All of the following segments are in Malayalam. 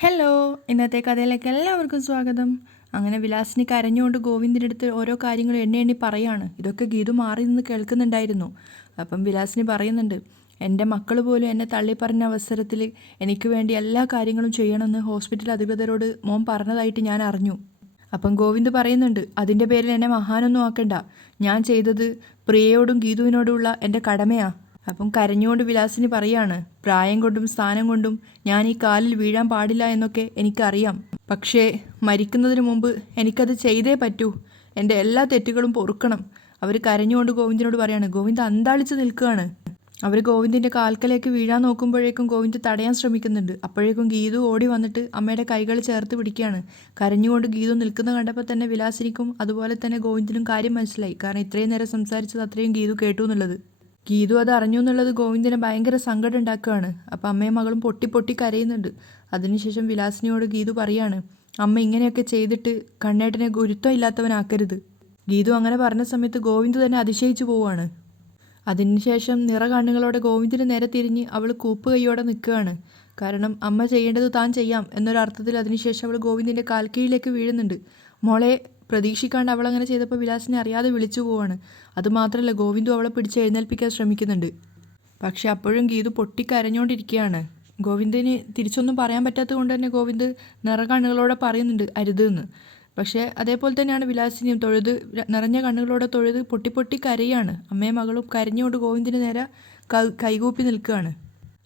ഹലോ ഇന്നത്തെ കഥയിലേക്ക് എല്ലാവർക്കും സ്വാഗതം. അങ്ങനെ വിലാസിനി കരഞ്ഞുകൊണ്ട് ഗോവിന്ദിന്റെ അടുത്ത് ഓരോ കാര്യങ്ങളും എണ്ണി എണ്ണി പറയാണ്. ഇതൊക്കെ ഗീതു മാറി നിന്ന് കേൾക്കുന്നുണ്ടായിരുന്നു. അപ്പം വിലാസിനി പറയുന്നുണ്ട് എന്റെ മക്കൾ പോലും എന്നെ തള്ളിപ്പറഞ്ഞ അവസരത്തിൽ എനിക്ക് വേണ്ടി എല്ലാ കാര്യങ്ങളും ചെയ്യണമെന്ന് ഹോസ്പിറ്റൽ അധികൃതരോട് മോൻ പറഞ്ഞതായിട്ട് ഞാൻ അറിഞ്ഞു. അപ്പം ഗോവിന്ദ് പറയുന്നുണ്ട് അതിന്റെ പേരിൽ എന്നെ മഹാനൊന്നും ആക്കണ്ട. ഞാൻ ചെയ്തത് പ്രിയയോടും ഗീതുവിനോടുമുള്ള എന്റെ കടമയാ. അപ്പം കരഞ്ഞുകൊണ്ട് വിലാസിന് പറയാണ് പ്രായം കൊണ്ടും സ്ഥാനം കൊണ്ടും ഞാൻ ഈ കാലിൽ വീഴാൻ പാടില്ല എന്നൊക്കെ എനിക്കറിയാം. പക്ഷേ മരിക്കുന്നതിന് മുമ്പ് എനിക്കത് ചെയ്തേ പറ്റൂ. എന്റെ എല്ലാ തെറ്റുകളും പൊറുക്കണം. അവർ കരഞ്ഞുകൊണ്ട് ഗോവിന്ദനോട് പറയാണ് ഗോവിന്ദ് അന്താളിച്ച് നിൽക്കുകയാണ്. അവർ ഗോവിന്ദിന്റെ കാൽക്കലേക്ക് വീഴാൻ നോക്കുമ്പോഴേക്കും ഗോവിന്ദ് തടയാൻ ശ്രമിക്കുന്നുണ്ട്. അപ്പോഴേക്കും ഗീതു ഓടി വന്നിട്ട് അമ്മയുടെ കൈകൾ ചേർത്ത് പിടിക്കുകയാണ്. കരഞ്ഞുകൊണ്ട് ഗീതു നിൽക്കുന്ന കണ്ടപ്പോൾ തന്നെ വിലാസിനിക്കും അതുപോലെ തന്നെ ഗോവിന്ദിനും കാര്യം മനസ്സിലായി. കാരണം ഇത്രയും നേരം സംസാരിച്ചത് അത്രയും ഗീതു കേട്ടു എന്നുള്ളത്. ഗീതു അത് അറിഞ്ഞു എന്നുള്ളത് ഗോവിന്ദിനെ ഭയങ്കര സങ്കടം ഉണ്ടാക്കുകയാണ് അപ്പം അമ്മയും മകളും പൊട്ടി പൊട്ടി കരയുന്നുണ്ട്. അതിനുശേഷം വിലാസിനിയോട് ഗീതു പറയാണ് അമ്മ ഇങ്ങനെയൊക്കെ ചെയ്തിട്ട് കണ്ണേട്ടനെ ഗുരുത്വം ഇല്ലാത്തവനാക്കരുത്. ഗീതു അങ്ങനെ പറഞ്ഞ സമയത്ത് ഗോവിന്ദ് തന്നെ അതിശയിച്ചു പോവുകയാണ്. അതിനുശേഷം നിറ കണ്ണുകളോടെ ഗോവിന്ദിന് നേരെ തിരിഞ്ഞ് അവൾ കൂപ്പ് കൈയോടെ നിൽക്കുകയാണ്. കാരണം അമ്മ ചെയ്യേണ്ടത് താൻ ചെയ്യാം എന്നൊരർത്ഥത്തിൽ അതിനുശേഷം അവൾ ഗോവിന്ദിന്റെ കാൽക്കീഴിലേക്ക് വീഴുന്നുണ്ട്. മോളെ പ്രതീക്ഷിക്കാണ്ട് അവൾ അങ്ങനെ ചെയ്തപ്പോൾ വിലാസിനെ അറിയാതെ വിളിച്ചു പോവാണ്. അതുമാത്രമല്ല ഗോവിന്ദു അവളെ പിടിച്ച് എഴുന്നേൽപ്പിക്കാൻ ശ്രമിക്കുന്നുണ്ട്. പക്ഷെ അപ്പോഴും ഗീതു പൊട്ടിക്കരഞ്ഞുകൊണ്ടിരിക്കുകയാണ് ഗോവിന്ദിന് തിരിച്ചൊന്നും പറയാൻ പറ്റാത്തത് കൊണ്ട് തന്നെ ഗോവിന്ദ് നിറകണ്ണുകളോടെ പറയുന്നുണ്ട് അരുത് എന്ന് പക്ഷേ അതേപോലെ തന്നെയാണ് വിലാസിനിയും തൊഴുത് നിറഞ്ഞ കണ്ണുകളോടെ തൊഴുത് പൊട്ടി പൊട്ടി കരയാണ്. അമ്മയും മകളും കരഞ്ഞുകൊണ്ട് ഗോവിന്ദിന് നേരെ കൈകൂപ്പി നിൽക്കുകയാണ്.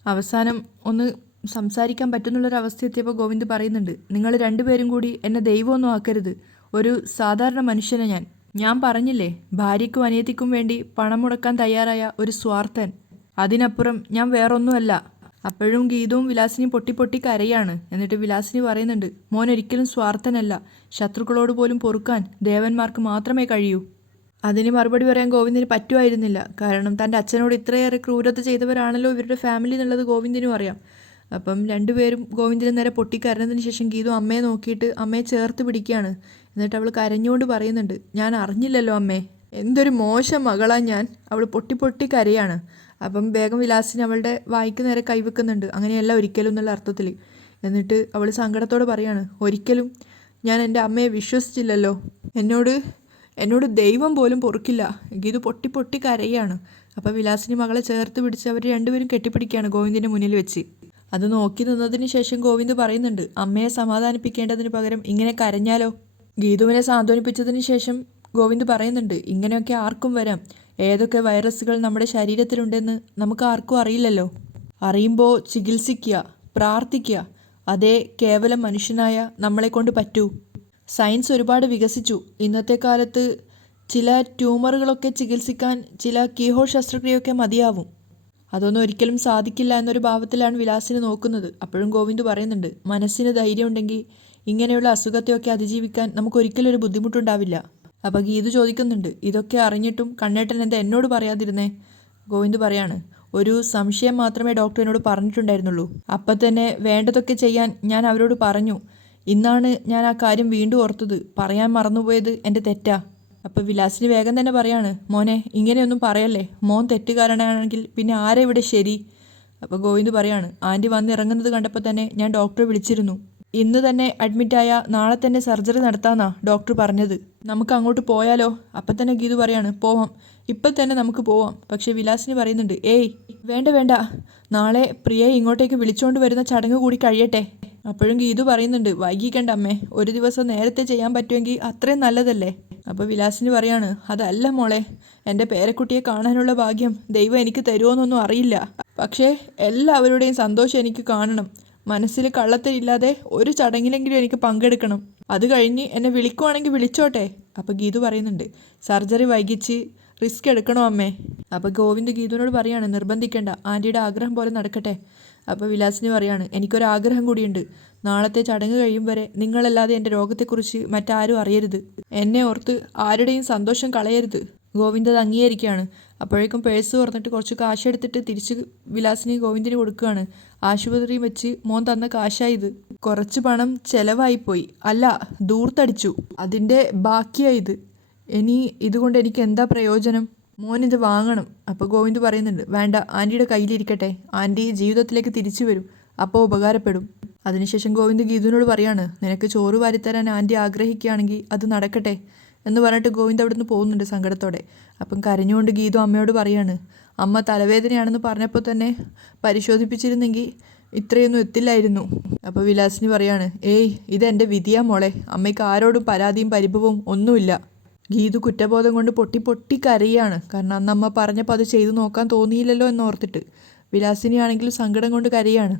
അവസാനം ഒന്ന് സംസാരിക്കാൻ പറ്റുന്നുള്ളൊരവസ്ഥ എത്തിയപ്പോൾ ഗോവിന്ദ് പറയുന്നുണ്ട് നിങ്ങൾ രണ്ടുപേരും കൂടി എന്നെ ദൈവമൊന്നും ആക്കരുത്. ഒരു സാധാരണ മനുഷ്യനെ ഞാൻ. ഞാൻ പറഞ്ഞില്ലേ ഭാര്യയ്ക്കും അനിയത്തിക്കും വേണ്ടി പണം മുടക്കാൻ തയ്യാറായ ഒരു സ്വാർത്ഥൻ. അതിനപ്പുറം ഞാൻ വേറൊന്നുമല്ല. അപ്പോഴും ഗീതവും വിലാസിനി പൊട്ടി പൊട്ടി കരയാണ്. എന്നിട്ട് വിലാസിനി പറയുന്നുണ്ട് മോൻ ഒരിക്കലും സ്വാർത്ഥനല്ല. ശത്രുക്കളോട് പോലും പൊറുക്കാൻ ദേവന്മാർക്ക് മാത്രമേ കഴിയൂ. അതിന് മറുപടി പറയാൻ ഗോവിന്ദിന് പറ്റുമായിരുന്നില്ല. കാരണം തന്റെ അച്ഛനോട് ഇത്രയേറെ ക്രൂരത ചെയ്തവരാണല്ലോ ഇവരുടെ ഫാമിലി എന്നുള്ളത് ഗോവിന്ദിനും അറിയാം. അപ്പം രണ്ടുപേരും ഗോവിന്ദൻ നേരെ പൊട്ടിക്കരഞ്ഞതിന് ശേഷം ഗീതു അമ്മയെ നോക്കിയിട്ട് അമ്മയെ ചേർത്ത് പിടിക്കുകയാണ്. എന്നിട്ട് അവൾ കരഞ്ഞുകൊണ്ട് പറയുന്നുണ്ട് ഞാൻ അറിഞ്ഞില്ലല്ലോ അമ്മേ. എന്തൊരു മോശം മകളാ ഞാൻ. അവൾ പൊട്ടി പൊട്ടി കരയാണ്. അപ്പം വേഗം വിലാസിന് അവളുടെ വായിക്ക് നേരെ കൈവെക്കുന്നുണ്ട്. അങ്ങനെയല്ല ഒരിക്കലും എന്നുള്ള അർത്ഥത്തിൽ. എന്നിട്ട് അവൾ സങ്കടത്തോടെ പറയാണ് ഒരിക്കലും. ഞാൻ എന്റെ അമ്മയെ വിശ്വസിച്ചില്ലല്ലോ. എന്നോട് എന്നോട് ദൈവം പോലും പൊറുക്കില്ല. ഗീതു പൊട്ടി പൊട്ടി കരയാണ്. അപ്പോൾ വിലാസിനി മകളെ ചേർത്ത് പിടിച്ച് അവർ രണ്ടുപേരും കെട്ടിപ്പിടിക്കുകയാണ് ഗോവിന്ദിന്റെ മുന്നിൽ വെച്ച്. അത് നോക്കി നിന്നതിന് ശേഷം ഗോവിന്ദ് പറയുന്നുണ്ട് അമ്മയെ സമാധാനിപ്പിക്കേണ്ടതിന് പകരം ഇങ്ങനെ കരഞ്ഞാലോ? ഗീതുവിനെ സാന്ത്വനിപ്പിച്ചതിന് ശേഷം ഗോവിന്ദ് പറയുന്നുണ്ട് ഇങ്ങനെയൊക്കെ ആർക്കും വരാം. ഏതൊക്കെ വൈറസുകൾ നമ്മുടെ ശരീരത്തിലുണ്ടെന്ന് നമുക്ക് ആർക്കും അറിയില്ലല്ലോ. അറിയുമ്പോൾ ചികിത്സിക്കുക പ്രാർത്ഥിക്കുക. അതേ കേവലം മനുഷ്യനായ നമ്മളെ കൊണ്ട് പറ്റൂ. സയൻസ് ഒരുപാട് വികസിച്ചു. ഇന്നത്തെ കാലത്ത് ചില ട്യൂമറുകളൊക്കെ ചികിത്സിക്കാൻ ചില കീഹോ ശസ്ത്രക്രിയയൊക്കെ മതിയാവും. അതൊന്നും ഒരിക്കലും സാധിക്കില്ല എന്നൊരു ഭാവത്തിലാണ് വിലാസിനെ നോക്കുന്നത്. അപ്പോഴും ഗോവിന്ദ് പറയുന്നുണ്ട് മനസ്സിന് ധൈര്യമുണ്ടെങ്കിൽ ഇങ്ങനെയുള്ള അസുഖത്തെയൊക്കെ അതിജീവിക്കാൻ നമുക്ക് ഒരിക്കലും ഒരു ബുദ്ധിമുട്ടുണ്ടാവില്ല. അപ്പോൾ ഗീതു ചോദിക്കുന്നുണ്ട് ഇതൊക്കെ അറിഞ്ഞിട്ടും കണ്ണേട്ടൻ എന്താ എന്നോട് പറയാതിരുന്നേ? ഗോവിന്ദ് പറയാണ് ഒരു സംശയം മാത്രമേ ഡോക്ടർ എന്നോട് പറഞ്ഞിട്ടുണ്ടായിരുന്നുള്ളൂ. അപ്പം തന്നെ വേണ്ടതൊക്കെ ചെയ്യാൻ ഞാൻ അവരോട് പറഞ്ഞു. ഇന്നാണ് ഞാൻ ആ കാര്യം വീണ്ടും ഓർത്തത്. പറയാൻ മറന്നുപോയത് എന്റെ തെറ്റാ. അപ്പോൾ വിലാസിന് വേഗം തന്നെ പറയാണ് മോനെ ഇങ്ങനെയൊന്നും പറയല്ലേ? മോൻ തെറ്റുകാരനാണെങ്കിൽ പിന്നെ ആരാ ഇവിടെ ശരി? അപ്പോൾ ഗോവിന്ദ് പറയാണ് ആന്റി വന്നിറങ്ങുന്നത് കണ്ടപ്പോൾ തന്നെ ഞാൻ ഡോക്ടറെ വിളിച്ചിരുന്നു. ഇന്ന് തന്നെ അഡ്മിറ്റായ നാളെ തന്നെ സർജറി നടത്താമെന്നാ ഡോക്ടർ പറഞ്ഞത്. നമുക്ക് അങ്ങോട്ട് പോയാലോ? അപ്പം തന്നെ ഗീതു പറയാണ് പോവാം. ഇപ്പം തന്നെ നമുക്ക് പോവാം. പക്ഷേ വിലാസിന് പറയുന്നുണ്ട് ഏയ് വേണ്ട വേണ്ട. നാളെ പ്രിയയെ ഇങ്ങോട്ടേക്ക് വിളിച്ചുകൊണ്ട് വരുന്ന ചടങ്ങ് കൂടി കഴിയട്ടെ. അപ്പോഴും ഗീതു പറയുന്നുണ്ട് വൈകിക്കണ്ട അമ്മേ ഒരു ദിവസം നേരത്തെ ചെയ്യാൻ പറ്റുമെങ്കിൽ അത്രയും നല്ലതല്ലേ? അപ്പോൾ വിലാസിന് പറയാണ് അതല്ല മോളെ എന്റെ പേരക്കുട്ടിയെ കാണാനുള്ള ഭാഗ്യം ദൈവം എനിക്ക് തരുമോന്നൊന്നും അറിയില്ല. പക്ഷേ എല്ലാവരുടെയും സന്തോഷം എനിക്ക് കാണണം. മനസ്സിൽ കള്ളത്തിലില്ലാതെ ഒരു ചടങ്ങിലെങ്കിലും എനിക്ക് പങ്കെടുക്കണം. അത് കഴിഞ്ഞ് എന്നെ വിളിക്കുവാണെങ്കിൽ വിളിച്ചോട്ടെ? അപ്പോൾ ഗീതു പറയുന്നുണ്ട് സർജറി വൈകിച്ച് റിസ്ക് എടുക്കണോ അമ്മേ? അപ്പോൾ ഗോവിന്ദ് ഗീതുവിനോട് പറയാണ് നിർബന്ധിക്കേണ്ട ആന്റിയുടെ ആഗ്രഹം പോലെ നടക്കട്ടെ. അപ്പോൾ വിലാസിനി പറയാണ് എനിക്കൊരാഗ്രഹം കൂടിയുണ്ട്. നാളത്തെ ചടങ്ങ് കഴിയും വരെ നിങ്ങളല്ലാതെ എന്റെ രോഗത്തെക്കുറിച്ച് മറ്റാരും അറിയരുത്. എന്നെ ഓർത്ത് ആരുടെയും സന്തോഷം കളയരുത്. ഗോവിന്ദ് അത് അംഗീകരിക്കുകയാണ്. അപ്പോഴേക്കും പേഴ്സ് തുറന്നിട്ട് കുറച്ച് കാശ് എടുത്തിട്ട് തിരിച്ച് വിലാസിനി ഗോവിന്ദിന് കൊടുക്കുകയാണ്. ആശുപത്രിയിൽ വെച്ച് മോൻ തന്ന കാശായത് കുറച്ച് പണം ചെലവായിപ്പോയി അല്ല ദൂർത്തടിച്ചു അതിന്റെ ബാക്കിയായത് ഇനി ഇതുകൊണ്ട് എനിക്ക് എന്താ പ്രയോജനം? മോൻ ഇത് വാങ്ങണം. അപ്പോൾ ഗോവിന്ദ് പറയുന്നുണ്ട് വേണ്ട ആന്റിയുടെ കയ്യിലിരിക്കട്ടെ. ആന്റി ജീവിതത്തിലേക്ക് തിരിച്ചു വരും. അപ്പോൾ ഉപകാരപ്പെടും. അതിനുശേഷം ഗോവിന്ദ് ഗീതുവിനോട് പറയാണ് നിനക്ക് ചോറ് വാരിത്തരാൻ ആന്റി ആഗ്രഹിക്കുകയാണെങ്കിൽ അത് നടക്കട്ടെ. എന്ന് പറഞ്ഞിട്ട് ഗോവിന്ദ് അവിടുന്ന് പോകുന്നുണ്ട് സങ്കടത്തോടെ. അപ്പം കരഞ്ഞുകൊണ്ട് ഗീതു അമ്മയോട് പറയാണ് അമ്മ തലവേദനയാണെന്ന് പറഞ്ഞപ്പോൾ തന്നെ പരിശോധിപ്പിച്ചിരുന്നെങ്കിൽ ഇത്രയൊന്നും എത്തില്ലായിരുന്നു. അപ്പോൾ വിലാസിനി പറയാണ് ഏയ് ഇതെന്റെ വിധിയാ മോളെ. അമ്മയ്ക്ക് ആരോടും പരാതിയും പരിഭവവും ഒന്നുമില്ല. ഗീതു കുറ്റബോധം കൊണ്ട് പൊട്ടി പൊട്ടി കരയാണ്. കാരണം അന്ന് അമ്മ പറഞ്ഞപ്പോൾ അത് ചെയ്തു നോക്കാൻ തോന്നിയില്ലല്ലോ എന്നോർത്തിട്ട് വിലാസിനിയാണെങ്കിലും സങ്കടം കൊണ്ട് കരയാണ്.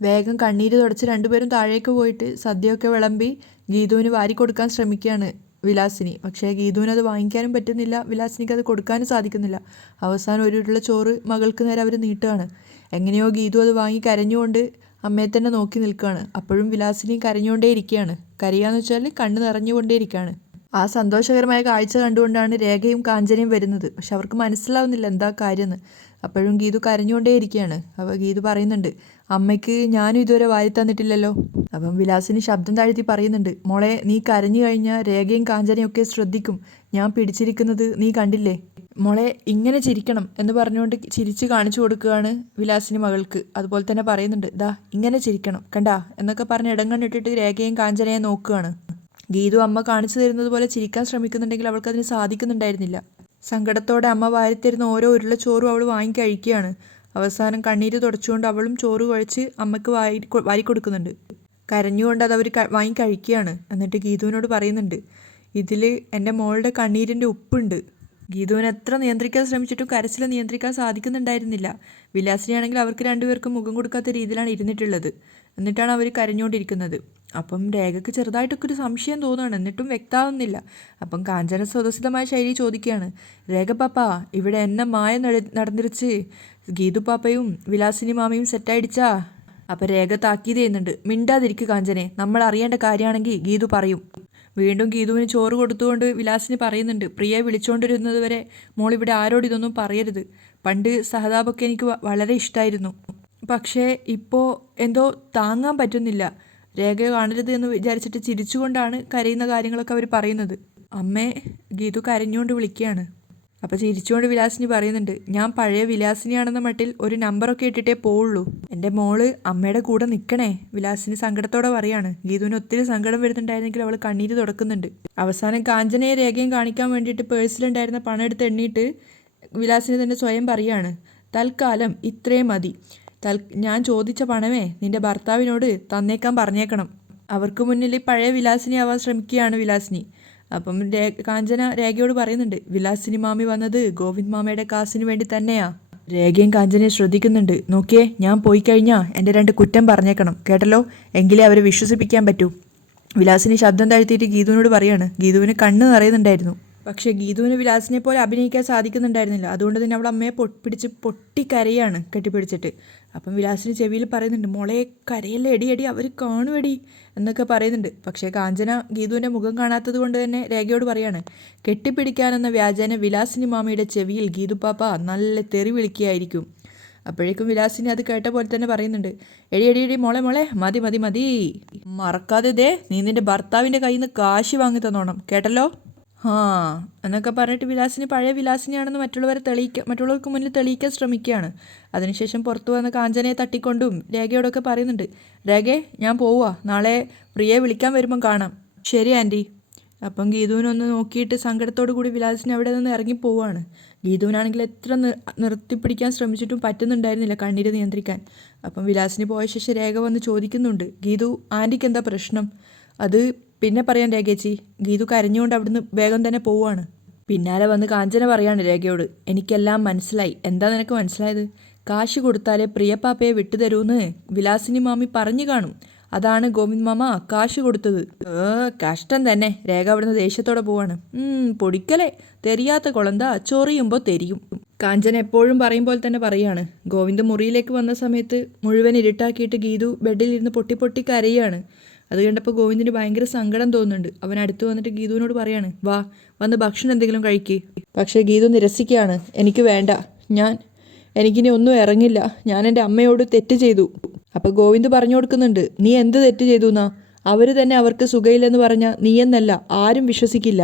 വേഗം കണ്ണീര് തുടച്ച് രണ്ടുപേരും താഴേക്ക് പോയിട്ട് സദ്യയൊക്കെ വിളമ്പി ഗീതുവിന് വാരി കൊടുക്കാൻ ശ്രമിക്കുകയാണ് വിലാസിനി. പക്ഷേ ഗീതുവിന് അത് വാങ്ങിക്കാനും പറ്റുന്നില്ല. വിലാസിനിക്ക് അത് കൊടുക്കാനും സാധിക്കുന്നില്ല. അവസാനം ഒരു ഉരുള ചോറ് മകൾക്ക് നേരെ അവർ നീട്ടുകയാണ്. എങ്ങനെയോ ഗീതു അത് വാങ്ങി കരഞ്ഞുകൊണ്ട് അമ്മയെ തന്നെ നോക്കി നിൽക്കുകയാണ്. അപ്പോഴും വിലാസിനി കരഞ്ഞുകൊണ്ടേ ഇരിക്കുകയാണ് കരയാന്ന് വെച്ചാൽ കണ്ണ് നിറഞ്ഞുകൊണ്ടേ ഇരിക്കുകയാണ് ആ സന്തോഷകരമായ കാഴ്ച കണ്ടുകൊണ്ടാണ് രേഖയും കാഞ്ചനയും വരുന്നത്. പക്ഷെ അവർക്ക് മനസ്സിലാവുന്നില്ല എന്താ കാര്യമെന്ന് അപ്പോഴും ഗീതു കരഞ്ഞുകൊണ്ടേ ഇരിക്കുകയാണ് അപ്പോൾ ഗീതു പറയുന്നുണ്ട് അമ്മയ്ക്ക് ഞാനും ഇതുവരെ വാരി തന്നിട്ടില്ലല്ലോ. അപ്പം വിലാസിന് ശബ്ദം താഴ്ത്തി പറയുന്നുണ്ട് മോളെ നീ കരഞ്ഞു കഴിഞ്ഞാൽ രേഖയും കാഞ്ചനയും ഒക്കെ ശ്രദ്ധിക്കും. ഞാൻ പിടിച്ചിരിക്കുന്നത് നീ കണ്ടില്ലേ? മോളെ ഇങ്ങനെ ചിരിക്കണം എന്ന് പറഞ്ഞുകൊണ്ട് ചിരിച്ച് കാണിച്ചു കൊടുക്കുകയാണ് വിലാസിന് മകൾക്ക്. അതുപോലെ തന്നെ പറയുന്നുണ്ട് ദാ ഇങ്ങനെ ചിരിക്കണം കണ്ടാ? എന്നൊക്കെ പറഞ്ഞ് ഇടം കണ്ടിട്ടിട്ട് രേഖയും കാഞ്ചനയെ നോക്കുകയാണ്. ഗീതു അമ്മ കാണിച്ചു തരുന്നത് പോലെ ചിരിക്കാൻ ശ്രമിക്കുന്നുണ്ടെങ്കിൽ അവൾക്കതിന് സാധിക്കുന്നുണ്ടായിരുന്നില്ല. സങ്കടത്തോടെ അമ്മ വാരിത്തരുന്ന ഓരോ ഉരുള ചോറും അവൾ വാങ്ങിക്കഴിക്കുകയാണ് അവസാനം കണ്ണീര് തുടച്ചുകൊണ്ട് അവളും ചോറ് കഴിച്ച് അമ്മയ്ക്ക് വാരി വാരിക്കൊടുക്കുന്നുണ്ട് വാരി കൊടുക്കുന്നുണ്ട്. കരഞ്ഞുകൊണ്ട് അത് അവർ വാങ്ങിക്കഴിക്കുകയാണ് എന്നിട്ട് ഗീതുവിനോട് പറയുന്നുണ്ട് ഇതിൽ എന്റെ മോളുടെ കണ്ണീരിന്റെ ഉപ്പുണ്ട്. ഗീതുവിനെ എത്ര നിയന്ത്രിക്കാൻ ശ്രമിച്ചിട്ടും കരച്ചിൽ നിയന്ത്രിക്കാൻ സാധിക്കുന്നുണ്ടായിരുന്നില്ല. വിലാസിനിയാണെങ്കിൽ അവർക്ക് രണ്ടുപേർക്കും മുഖം കൊടുക്കാത്ത രീതിയിലാണ് ഇരുന്നിട്ടുള്ളത്. എന്നിട്ടാണ് അവർ കരഞ്ഞുകൊണ്ടിരിക്കുന്നത്. അപ്പം രേഖയ്ക്ക് ചെറുതായിട്ടൊക്കെ ഒരു സംശയം തോന്നുകയാണ് എന്നിട്ടും വ്യക്തമാവുന്നില്ല അപ്പം കാഞ്ചന സ്വതസിദ്ധമായ ശൈലി ചോദിക്കുകയാണ്. രേഖ പാപ്പ ഇവിടെ എന്നെ മായ നട- നടന്നിരിച്ച് ഗീതു പാപ്പയും വിലാസിനി മാമയും സെറ്റടിച്ചാ അപ്പം രേഖ താക്കീത് ചെയ്യുന്നുണ്ട്. മിണ്ടാതിരിക്കുക കാഞ്ചനെ. നമ്മൾ അറിയേണ്ട കാര്യമാണെങ്കിൽ ഗീതു പറയും. വീണ്ടും ഗീതുവിന് ചോറ് കൊടുത്തുകൊണ്ട് വിലാസിന് പറയുന്നുണ്ട് പ്രിയെ വിളിച്ചുകൊണ്ടിരുന്നത് വരെ മോളിവിടെ ആരോട് ഇതൊന്നും പറയരുത്. പണ്ട് സഹതാപൊക്കെ എനിക്ക് വളരെ ഇഷ്ടമായിരുന്നു പക്ഷേ ഇപ്പോൾ എന്തോ താങ്ങാൻ പറ്റുന്നില്ല. രേഖ കാണരുത് എന്ന് വിചാരിച്ചിട്ട് ചിരിച്ചുകൊണ്ടാണ് കരയുന്ന കാര്യങ്ങളൊക്കെ അവർ പറയുന്നത്. അമ്മേ ഗീതു കരഞ്ഞുകൊണ്ട് വിളിക്കുകയാണ്. അപ്പോൾ ചിരിച്ചുകൊണ്ട് വിലാസിനി പറയുന്നുണ്ട് ഞാൻ പഴയ വിലാസിനിയാണെന്ന മട്ടിൽ ഒരു നമ്പറൊക്കെ ഇട്ടിട്ടേ പോവുള്ളൂ. എന്റെ മോൾ അമ്മയുടെ കൂടെ നിൽക്കണേ വിലാസിനി സങ്കടത്തോടെ പറയാണ്. ഗീതുവിന് ഒത്തിരി സങ്കടം വരുന്നുണ്ടായിരുന്നെങ്കിൽ അവൾ കണ്ണീര് തുടക്കുന്നുണ്ട്. അവസാനം കാഞ്ചനയെ രേഖയും കാണിക്കാൻ വേണ്ടിയിട്ട് പേഴ്സിലുണ്ടായിരുന്ന പണം എടുത്ത് എണ്ണിയിട്ട് വിലാസിനി തന്നെ സ്വയം പറയാണ് തൽക്കാലം ഇത്രയും മതി. തൽ ഞാൻ ചോദിച്ച പണമേ നിന്റെ ഭർത്താവിനോട് തന്നേക്കാൻ പറഞ്ഞേക്കണം. അവർക്ക് മുന്നിൽ പഴയ വിലാസിനി ആവാൻ ശ്രമിക്കുകയാണ് വിലാസിനി. അപ്പം രേ കാഞ്ചന രേഖയോട് പറയുന്നുണ്ട് വിലാസിനി മാമി വന്നത് ഗോവിന്ദ് മാമയുടെ കാസിന് വേണ്ടി തന്നെയാ. രേഖയും കാഞ്ചനയും ശ്രദ്ധിക്കുന്നുണ്ട് നോക്കിയേ ഞാൻ പോയി കഴിഞ്ഞാൽ എന്റെ രണ്ട് കുറ്റം പറഞ്ഞേക്കണം കേട്ടല്ലോ? എങ്കിലേ അവരെ വിശ്വസിപ്പിക്കാൻ പറ്റൂ. വിലാസിനി ശബ്ദം താഴ്ത്തിയിട്ട് ഗീതുവിനോട് പറയാണ് ഗീതുവിന് കണ്ണ് നിറയുന്നുണ്ടായിരുന്നു. പക്ഷേ ഗീതുവിന് വിലാസിനെ പോലെ അഭിനയിക്കാൻ സാധിക്കുന്നുണ്ടായിരുന്നില്ല. അതുകൊണ്ട് തന്നെ അവൾ അമ്മയെ പൊ പിടിച്ച് പൊട്ടിക്കരയാണ് കെട്ടിപ്പിടിച്ചിട്ട്. അപ്പം വിലാസിന് ചെവിയിൽ പറയുന്നുണ്ട് മോളെ കരയല്ലേ? എടി എടി അവർ കാണുമെടി എന്നൊക്കെ പറയുന്നുണ്ട്. പക്ഷേ കാഞ്ചന ഗീതുവിന്റെ മുഖം കാണാത്തത് കൊണ്ട് തന്നെ രേഖയോട് പറയാണ് കെട്ടിപ്പിടിക്കാനെന്ന വ്യാജേന വിലാസിനി മാമയുടെ ചെവിയിൽ ഗീതുപ്പാപ്പ നല്ല തെറി വിളിക്കുകയായിരിക്കും. അപ്പോഴേക്കും വിലാസിനി അത് കേട്ട പോലെ തന്നെ പറയുന്നുണ്ട് എടി എടി എടി മോളെ മോളെ മതി മതി മതി. മറക്കാതെ ദേ നീ നിന്റെ ഭർത്താവിന്റെ കയ്യിൽ നിന്ന് കാശ് വാങ്ങി തന്നോണം. കേട്ടല്ലോ? ആ എന്നൊക്കെ പറഞ്ഞിട്ട് വിലാസിനി പഴയ വിലാസിനിയാണെന്ന് മറ്റുള്ളവരെ തെളിയിക്കാൻ മറ്റുള്ളവർക്ക് മുന്നിൽ തെളിയിക്കാൻ ശ്രമിക്കുകയാണ്. അതിനുശേഷം പുറത്തു വന്ന കാഞ്ചനയെ തട്ടിക്കൊണ്ടും രേഖയോടൊക്കെ പറയുന്നുണ്ട്. രേഖേ ഞാൻ പോവുക നാളെ പ്രിയയെ വിളിക്കാൻ വരുമ്പം കാണാം. ശരി ആന്റി. അപ്പം ഗീതുവിനൊന്ന് നോക്കിയിട്ട് സങ്കടത്തോടു കൂടി വിലാസിനി അവിടെ നിന്ന് ഇറങ്ങി പോവുകയാണ്. ഗീതുവിനാണെങ്കിൽ എത്ര നിർത്തിപ്പിടിക്കാൻ ശ്രമിച്ചിട്ടും പറ്റുന്നുണ്ടായിരുന്നില്ല കണ്ണീര് നിയന്ത്രിക്കാൻ. അപ്പം വിലാസിനി പോയ ശേഷം രേഖ വന്ന് ചോദിക്കുന്നുണ്ട്. ഗീതു ആന്റിക്ക് എന്താ പ്രശ്നം? അത് പിന്നെ പറയാൻ രേഖേച്ചി. ഗീതു കരഞ്ഞുകൊണ്ട് അവിടുന്ന് വേഗം തന്നെ പോവുകയാണ്. പിന്നാലെ വന്ന് കാഞ്ചന പറയാണ് രേഖയോട്. എനിക്കെല്ലാം മനസ്സിലായി. എന്താ നിനക്ക് മനസ്സിലായത്? കാശ് കൊടുത്താലേ പ്രിയപ്പാപ്പയെ വിട്ടുതരൂന്ന് വിലാസിനി മാമി പറഞ്ഞു കാണും. അതാണ് ഗോവിന്ദ് മാമ കാശ് കൊടുത്തത്. ഏ കഷ്ടം തന്നെ. രേഖ അവിടുന്ന് ദേഷ്യത്തോടെ പോവാണ്. പൊടിക്കലേ. തെരിയാത്ത കുളന്ത ചൊറിയുമ്പോൾ തെരിയും. കാഞ്ചന എപ്പോഴും പറയും പോലെ തന്നെ പറയാണ്. ഗോവിന്ദ് മുറിയിലേക്ക് വന്ന സമയത്ത് മുഴുവൻ ഇരുട്ടാക്കിയിട്ട് ഗീതു ബെഡിലിരുന്ന് പൊട്ടി പൊട്ടി കരയാണ്. അത് കണ്ടപ്പോൾ ഗോവിന്ദിന് ഭയങ്കര സങ്കടം തോന്നുന്നുണ്ട്. അവൻ അടുത്ത് വന്നിട്ട് ഗീതുവിനോട് പറയാണ് വാ വന്ന് ഭക്ഷണം എന്തെങ്കിലും കഴിക്കേ. പക്ഷേ ഗീതു നിരസിക്കുകയാണ് എനിക്ക് വേണ്ട. ഞാൻ എനിക്കിനി ഒന്നും ഇറങ്ങില്ല. ഞാൻ എന്റെ അമ്മയോട് തെറ്റ് ചെയ്തു. അപ്പോൾ ഗോവിന്ദ് പറഞ്ഞു കൊടുക്കുന്നുണ്ട് നീ എന്ത് തെറ്റ് ചെയ്തു എന്നാ അവർ തന്നെ അവർക്ക് സുഖയില്ലെന്ന് പറഞ്ഞാൽ നീയെന്നല്ല ആരും വിശ്വസിക്കില്ല.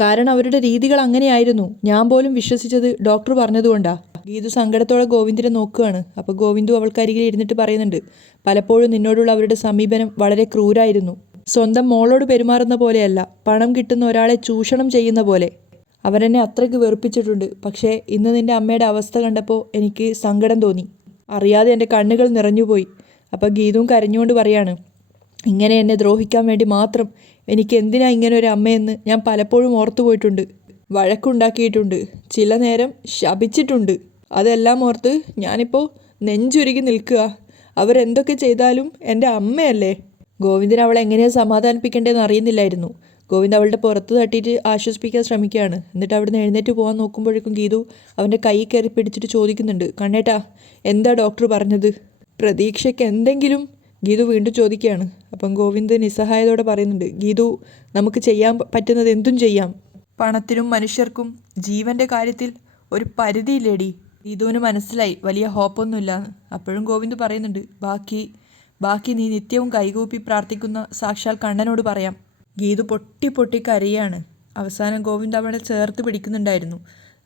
കാരണം അവരുടെ രീതികൾ അങ്ങനെയായിരുന്നു. ഞാൻ പോലും വിശ്വസിച്ചത് ഡോക്ടർ പറഞ്ഞതുകൊണ്ടാ. ഗീതു സങ്കടത്തോടെ ഗോവിന്ദിനെ നോക്കുകയാണ്. അപ്പോൾ ഗോവിന്ദു അവൾക്കരികിൽ ഇരുന്നിട്ട് പറയുന്നുണ്ട് പലപ്പോഴും നിന്നോടുള്ള അവരുടെ സമീപനം വളരെ ക്രൂരായിരുന്നു. സ്വന്തം മോളോട് പെരുമാറുന്ന പോലെയല്ല പണം കിട്ടുന്ന ഒരാളെ ചൂഷണം ചെയ്യുന്ന പോലെ. അവരെന്നെ അത്രയ്ക്ക് വെറുപ്പിച്ചിട്ടുണ്ട്. പക്ഷേ ഇന്ന് നിന്റെ അമ്മയുടെ അവസ്ഥ കണ്ടപ്പോൾ എനിക്ക് സങ്കടം തോന്നി. അറിയാതെ എന്റെ കണ്ണുകൾ നിറഞ്ഞുപോയി. അപ്പോൾ ഗീതും കരഞ്ഞുകൊണ്ട് പറയാണ് ഇങ്ങനെ എന്നെ ദ്രോഹിക്കാൻ വേണ്ടി മാത്രം എനിക്ക് എന്തിനാ ഇങ്ങനെ ഒരു അമ്മയെന്ന് ഞാൻ പലപ്പോഴും ഓർത്തു പോയിട്ടുണ്ട് വഴക്കുണ്ടാക്കിയിട്ടുണ്ട്. ചില നേരം ശപിച്ചിട്ടുണ്ട്. അതെല്ലാം ഓർത്ത് ഞാനിപ്പോൾ നെഞ്ചുരുകി നിൽക്കുക. അവരെന്തൊക്കെ ചെയ്താലും എന്റെ അമ്മയല്ലേ? ഗോവിന്ദൻ അവളെ എങ്ങനെയാണ് സമാധാനിപ്പിക്കേണ്ടതെന്ന് അറിയുന്നില്ലായിരുന്നു. ഗോവിന്ദ് അവളുടെ പുറത്ത് തട്ടിയിട്ട് ആശ്വസിപ്പിക്കാൻ ശ്രമിക്കുകയാണ്. എന്നിട്ട് അവിടുന്ന് എഴുന്നേറ്റ് പോകാൻ നോക്കുമ്പോഴേക്കും ഗീതു അവന്റെ കൈ കയറി പിടിച്ചിട്ട് ചോദിക്കുന്നുണ്ട്. കണ്ണേട്ടാ എന്താ ഡോക്ടർ പറഞ്ഞത്? പ്രതീക്ഷയ്ക്ക് എന്തെങ്കിലും? ഗീതു വീണ്ടും ചോദിക്കുകയാണ്. അപ്പം ഗോവിന്ദ് നിസ്സഹായതോടെ പറയുന്നുണ്ട്. ഗീതു നമുക്ക് ചെയ്യാൻ പറ്റുന്നത് എന്തും ചെയ്യാം. പണത്തിനും മനുഷ്യർക്കും ജീവന്റെ കാര്യത്തിൽ ഒരു പരിധിയില്ലേടി? ഗീതുവിന് മനസ്സിലായി. വലിയ ഹോപ്പൊന്നുമില്ല. അപ്പോഴും ഗോവിന്ദ് പറയുന്നുണ്ട് ബാക്കി ബാക്കി നീ നിത്യവും കൈകൂപ്പി പ്രാർത്ഥിക്കുന്ന സാക്ഷാൽ കണ്ണനോട് പറയാം. ഗീതു പൊട്ടി പൊട്ടി കരയാണ്. അവസാനം ഗോവിന്ദ് അവളെ ചേർത്ത് പിടിക്കുന്നുണ്ടായിരുന്നു.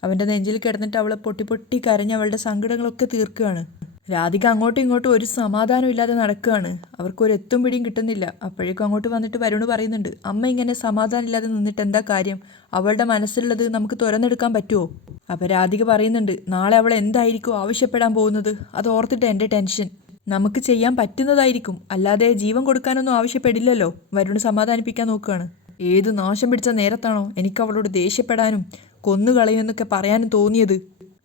അവന്റെ നെഞ്ചിൽ കിടന്നിട്ട് അവളെ പൊട്ടി പൊട്ടി കരഞ്ഞ് അവളുടെ സങ്കടങ്ങളൊക്കെ തീർക്കുകയാണ്. രാധിക അങ്ങോട്ടും ഇങ്ങോട്ടും ഒരു സമാധാനം ഇല്ലാതെ നടക്കുകയാണ്. അവർക്കൊരു എത്തും പിടിയും കിട്ടുന്നില്ല. അപ്പോഴേക്കും അങ്ങോട്ട് വന്നിട്ട് വരുണ് പറയുന്നുണ്ട്. അമ്മ ഇങ്ങനെ സമാധാനം ഇല്ലാതെ നിന്നിട്ട് എന്താ കാര്യം? അവളുടെ മനസ്സിലുള്ളത് നമുക്ക് തുറന്നെടുക്കാൻ പറ്റുമോ അപ്പോൾ രാധിക പറയുന്നുണ്ട് നാളെ അവൾ എന്തായിരിക്കും ആവശ്യപ്പെടാൻ പോകുന്നത്? അത് ഓർത്തിട്ട് എന്റെ ടെൻഷൻ. നമുക്ക് ചെയ്യാൻ പറ്റുന്നതായിരിക്കും. അല്ലാതെ ജീവൻ കൊടുക്കാനൊന്നും ആവശ്യപ്പെടില്ലല്ലോ. വരുണ് സമാധാനിപ്പിക്കാൻ നോക്കുകയാണ്. ഏത് നാശം പിടിച്ച നേരത്താണോ എനിക്ക് അവളോട് ദേഷ്യപ്പെടാനും കൊന്നുകളയുമെന്നൊക്കെ പറയാനും തോന്നിയത്.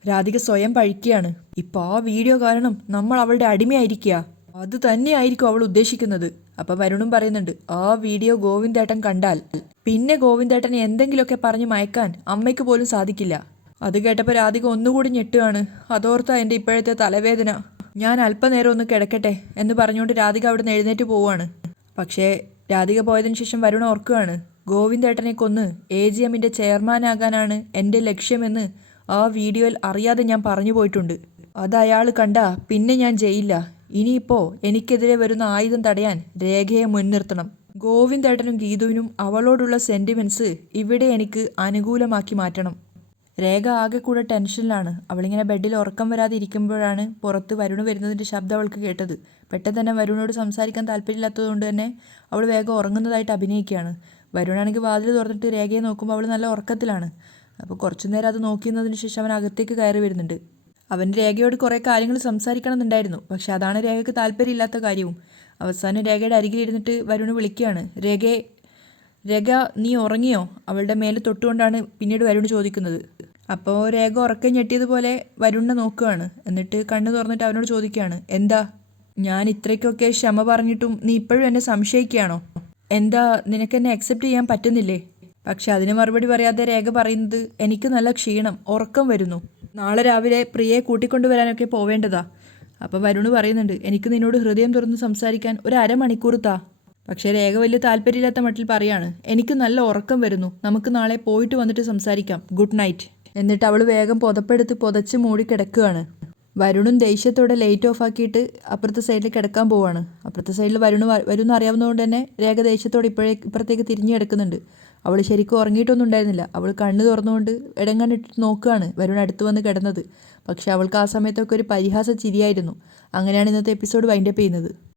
രാധിക സ്വയം പഴിക്കുകയാണ്. ഇപ്പോൾ ആ വീഡിയോ കാരണം നമ്മൾ അവളുടെ അടിമയായിരിക്കുക. അത് തന്നെയായിരിക്കും അവൾ ഉദ്ദേശിക്കുന്നത്. അപ്പം വരുണും പറയുന്നുണ്ട് ആ വീഡിയോ ഗോവിന്ദേട്ടൻ കണ്ടാൽ. പിന്നെ ഗോവിന്ദേട്ടനെ എന്തെങ്കിലുമൊക്കെ പറഞ്ഞു മയക്കാൻ അമ്മയ്ക്ക് പോലും സാധിക്കില്ല. അത് കേട്ടപ്പോൾ രാധിക ഒന്നുകൂടി ഞെട്ടുകയാണ് അതോർത്താ എന്റെ ഇപ്പോഴത്തെ തലവേദന. ഞാൻ അല്പനേരം ഒന്ന് കിടക്കട്ടെ എന്ന് പറഞ്ഞുകൊണ്ട് രാധിക അവിടെ നിന്ന് എഴുന്നേറ്റ് പോവുകയാണ്. പക്ഷേ രാധിക പോയതിനു ശേഷം വരുണ ഓർക്കുകയാണ് ഗോവിന്ദേട്ടനെ കൊന്ന് എ ജി എമ്മിന്റെ ചെയർമാനാകാനാണ് എന്റെ ലക്ഷ്യമെന്ന് ആ വീഡിയോയിൽ അറിയാതെ ഞാൻ പറഞ്ഞു പോയിട്ടുണ്ട്. അത് അയാൾ കണ്ട പിന്നെ ഞാൻ ജയിലില്ല ഇനിയിപ്പോൾ എനിക്കെതിരെ വരുന്ന ആയുധം തടയാൻ രേഖയെ മുൻനിർത്തണം. ഗോവിന്ദേട്ടനും ഗീതുവിനും അവളോടുള്ള സെന്റിമെന്റ്സ് ഇവിടെ എനിക്ക് അനുകൂലമാക്കി മാറ്റണം. രേഖ ആകെ കൂടെ ടെൻഷനിലാണ്. അവളിങ്ങനെ ബെഡിൽ ഉറക്കം വരാതെ ഇരിക്കുമ്പോഴാണ് പുറത്ത് വരുണ് വരുന്നതിന്റെ ശബ്ദം അവൾക്ക് കേട്ടത്. പെട്ടെന്ന് തന്നെ വരുണോട് സംസാരിക്കാൻ താല്പര്യമില്ലാത്തതുകൊണ്ട് തന്നെ അവൾ വേഗം ഉറങ്ങുന്നതായിട്ട് അഭിനയിക്കുകയാണ്. വരുണാണെങ്കിൽ വാതിൽ തുറന്നിട്ട് രേഖയെ നോക്കുമ്പോൾ അവൾ നല്ല ഉറക്കത്തിലാണ്. അപ്പോൾ കുറച്ചു നേരം അത് നോക്കിയതിന് ശേഷം അവൻ അകത്തേക്ക് കയറി വരുന്നുണ്ട്. അവൻ രേഖയോട് കുറേ കാര്യങ്ങൾ സംസാരിക്കണം എന്നുണ്ടായിരുന്നു പക്ഷെ അതാണ് രേഖയ്ക്ക് താല്പര്യമില്ലാത്ത കാര്യവും. അവസാനം രേഖയുടെ അരികിലിരുന്നിട്ട് വരുണ് വിളിക്കുകയാണ്. രേഖയെ രേഖ നീ ഉറങ്ങിയോ? അവളുടെ മേലെ തൊട്ടുകൊണ്ടാണ് പിന്നീട് വരുണ് ചോദിക്കുന്നത്. അപ്പോൾ രേഖ ഉറക്കം ഞെട്ടിയതുപോലെ വരുണിനെ നോക്കുകയാണ്. എന്നിട്ട് കണ്ണു തുറന്നിട്ട് അവനോട് ചോദിക്കുകയാണ്. എന്താ ഞാൻ ഇത്രയ്ക്കൊക്കെ ക്ഷമ പറഞ്ഞിട്ടും നീ ഇപ്പോഴും എന്നെ സംശയിക്കുകയാണോ? എന്താ നിനക്കെന്നെ അക്സെപ്റ്റ് ചെയ്യാൻ പറ്റുന്നില്ലേ? പക്ഷെ അതിന് മറുപടി പറയാതെ രേഖ പറയുന്നത് എനിക്ക് നല്ല ക്ഷീണം ഉറക്കം വരുന്നു. നാളെ രാവിലെ പ്രിയയെ കൂട്ടിക്കൊണ്ടുവരാനൊക്കെ പോവേണ്ടതാ. അപ്പം വരുണ് പറയുന്നുണ്ട് എനിക്ക് നിന്നോട് ഹൃദയം തുറന്ന് സംസാരിക്കാൻ ഒരു അരമണിക്കൂർ താ പക്ഷേ രേഖ വലിയ താല്പര്യമില്ലാത്ത മട്ടിൽ പറയാണ് എനിക്ക് നല്ല ഉറക്കം വരുന്നു നമുക്ക് നാളെ പോയിട്ട് വന്നിട്ട് സംസാരിക്കാം. Good night. എന്നിട്ട് അവൾ വേഗം പുതപ്പെടുത്ത് പുതച്ച് മൂടി കിടക്കുകയാണ്. വരുണും ദേഷ്യത്തോടെ ലൈറ്റ് ഓഫ് ആക്കിയിട്ട് അപ്പുറത്തെ സൈഡിൽ കിടക്കാൻ പോവാണ്. അപ്പുറത്തെ സൈഡിൽ വരുണ് വരുന്ന അറിയാവുന്നതുകൊണ്ട് തന്നെ രേഖ ദേഷ്യത്തോടെ ഇപ്പോഴേ ഇപ്പുറത്തേക്ക് തിരിഞ്ഞു കിടക്കുന്നുണ്ട്. അവൾ ശരിക്കും ഉറങ്ങിയിട്ടൊന്നും ഉണ്ടായിരുന്നില്ല. അവൾ കണ്ണ് തുറന്നുകൊണ്ട് ഇടം കണ്ടിട്ട് നോക്കുകയാണ് വരുൺ അടുത്ത് വന്ന് കിടന്നത്. പക്ഷെ അവൾക്ക് ആ സമയത്തൊക്കെ ഒരു പരിഹാസ ചിരിയായിരുന്നു. അങ്ങനെയാണ് ഇന്നത്തെ എപ്പിസോഡ് വൈൻഡപ്പ് ചെയ്യുന്നത്.